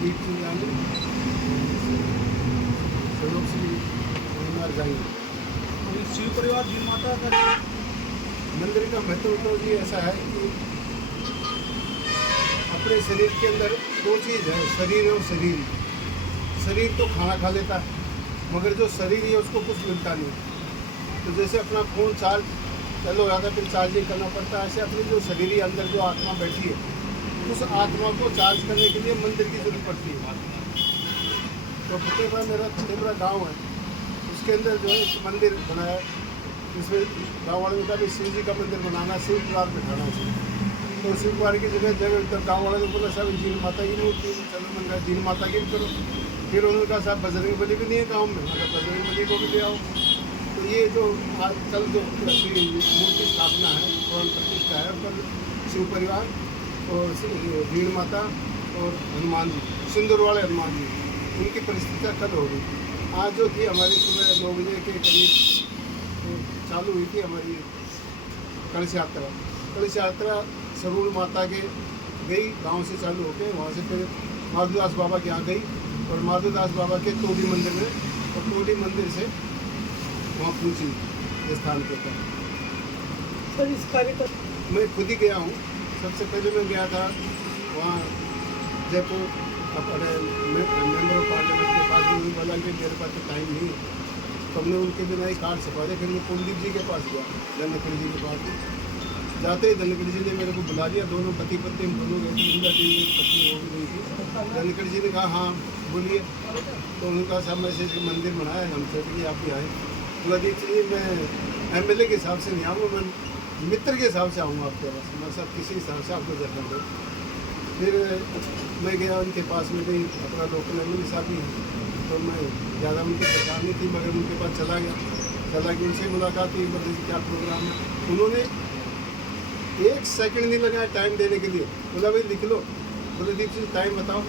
दीप जी जाने सहयोग से परिवार जाएंगे। तो शिव परिवार जिन माता का मंदिर का महत्व तो जी ऐसा है कि अपने शरीर के अंदर दो चीज़ है, शरीर और शरीर। शरीर तो खाना खा लेता है, मगर जो शरीर है उसको कुछ मिलता नहीं। तो जैसे अपना खून चार्ज चलो ज़्यादा फिर चार्जिंग करना पड़ता है, ऐसे अपनी जो शरीर के अंदर जो आत्मा बैठी है उस आत्मा को चार्ज करने के लिए मंदिर की जरूरत पड़ती है। तो फतेहपुरा मेरा फतेहपुरा गाँव है, उसके अंदर जो है एक मंदिर बनाया, जिसमें गाँव वालों ने कहा शिव जी का मंदिर बनाना, शिव कुमार बिठाना चाहिए। तो शिव कुमार की जगह गाँव वालों ने बोला साहब जीन माता की मूर्ति चलो मंदिर जीन माता की करो। फिर उन्होंने कहा साहब बजरंग बली भी नहीं है गाँव में, अगर बजरंग बली को भी ले आओ। तो ये जो आजकल जो मूर्ति स्थापना है और प्रतिष्ठा है पर शिव परिवार और रीण माता और हनुमान जी, सिंदूर वाले हनुमान जी, उनकी परिस्थितियाँ कल हो गई। आज जो थी हमारी सुबह 9 बजे के करीब चालू हुई थी हमारी कलश यात्रा। कलश यात्रा सरूल माता के गई, गांव से चालू होकर वहाँ से फिर माधुदास बाबा के यहाँ गई और माधुदास बाबा के तोड़ी मंदिर में, और तोड़ी मंदिर से वहाँ पहुँची स्थान के ऊपर। सर इस कार्य का मैं खुद ही गया हूँ। सबसे पहले मैं गया था वहाँ जयपुर अपने मेंबर ऑफ पार्लियामेंट के पास, उन्होंने बोला कि मेरे पास तो टाइम नहीं, तो हमने उनके बिना ही कार्ड छपा दिया। फिर मैं कुलदीप जी के पास गया, धनखड़ जी के पास। जाते ही धनखड़ जी ने मेरे को बुला लिया, दोनों पति पत्नी हम दोनों गए थे, इंदिरा जी मेरी पत्नी हो गई थी। धनखड़ जी ने कहा हाँ बोलिए। तो उन्होंने कहा साहब मैं ऐसे मंदिर बनाया है, हम सोचे कि आप भी आए। कुलदीप जी मैं MLA के हिसाब से नहीं आऊँगा, मैं मित्र के हिसाब से आऊँगा आपके पास, मैं सब किसी हिसाब से आपको दर्शन दूँ। फिर मैं गया उनके पास में, गई अपना लोकल MLA साहब भी, तो मैं ज़्यादा उनकी पहचान नहीं थी, मगर उनके पास चला गया उनसे मुलाकात हुई, बोले क्या प्रोग्राम है। उन्होंने 1 सेकंड नहीं लगाया टाइम देने के लिए, बोला भाई लिख लो। बोले दीप जी टाइम बताओ।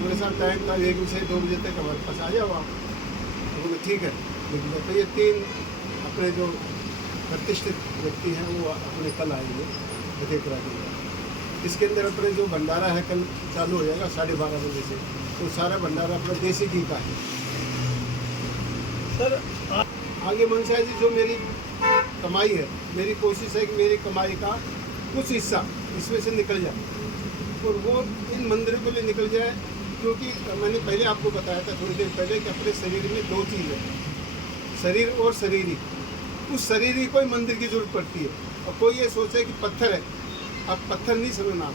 मेरे साथ टाइम था 1 से 2 बजे तक हमारे पास आ जाओ आप। तो बोले ठीक है लिख लो। तो ये 3 अपने जो प्रतिष्ठित व्यक्ति हैं वो अपने कल आएंगे फतेहपुरा के लिए। इसके अंदर अपने जो भंडारा है कल चालू हो जाएगा 12:30 बजे से। तो सारा भंडारा अपना देसी घी का है। सर आगे मनसा जी जो मेरी कमाई है, मेरी कोशिश है कि मेरी कमाई का कुछ हिस्सा इसमें से निकल जाए और वो इन मंदिरों के लिए निकल जाए। क्योंकि मैंने पहले आपको बताया था थोड़ी देर पहले कि अपने शरीर में 2 चीज़ है, शरीर और शरीरी। उस शरीरी को ही मंदिर की जरूरत पड़ती है। और कोई ये सोचे कि पत्थर है, अब पत्थर नहीं समझना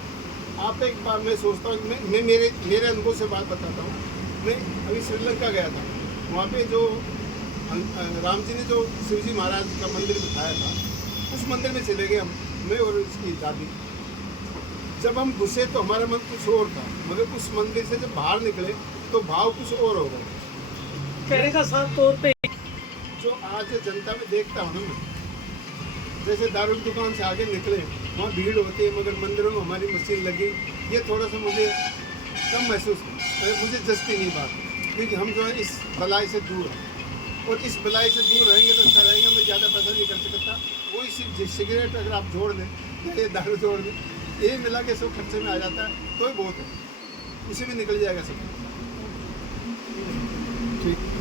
आप। एक बार मैं सोचता हूँ, मैं मेरे अनुभव से बात बताता हूँ। मैं अभी श्रीलंका गया था, वहाँ पे जो राम जी ने जो शिवजी महाराज का मंदिर बिठाया था, उस मंदिर में चले गए हम, मैं और उसकी दादी। जब हम घुसे तो हमारा मन कुछ और था, मगर उस मंदिर से जब बाहर निकले तो भाव कुछ और हो गए। कहने का साफ तौर पे जो आज जनता में देखता हूँ ना, जैसे दारू की दुकान से आगे निकले वहाँ भीड़ होती है, मगर मंदिरों में हमारी मशीन लगी, ये थोड़ा सा मुझे कम महसूस मुझे जस्ती नहीं बात, क्योंकि हम जो है इस बलाई से दूर हैं। और इस बलाई से दूर रहेंगे तो अच्छा रहेगा। मैं ज़्यादा पैसा नहीं कर सकता, वही सिर्फ सिगरेट अगर आप जोड़ दें या ये दारू जोड़ दें, ये मिला के सब खर्चे में आ जाता है तो ही बहुत है, उसी में निकल जाएगा सब। ठीक।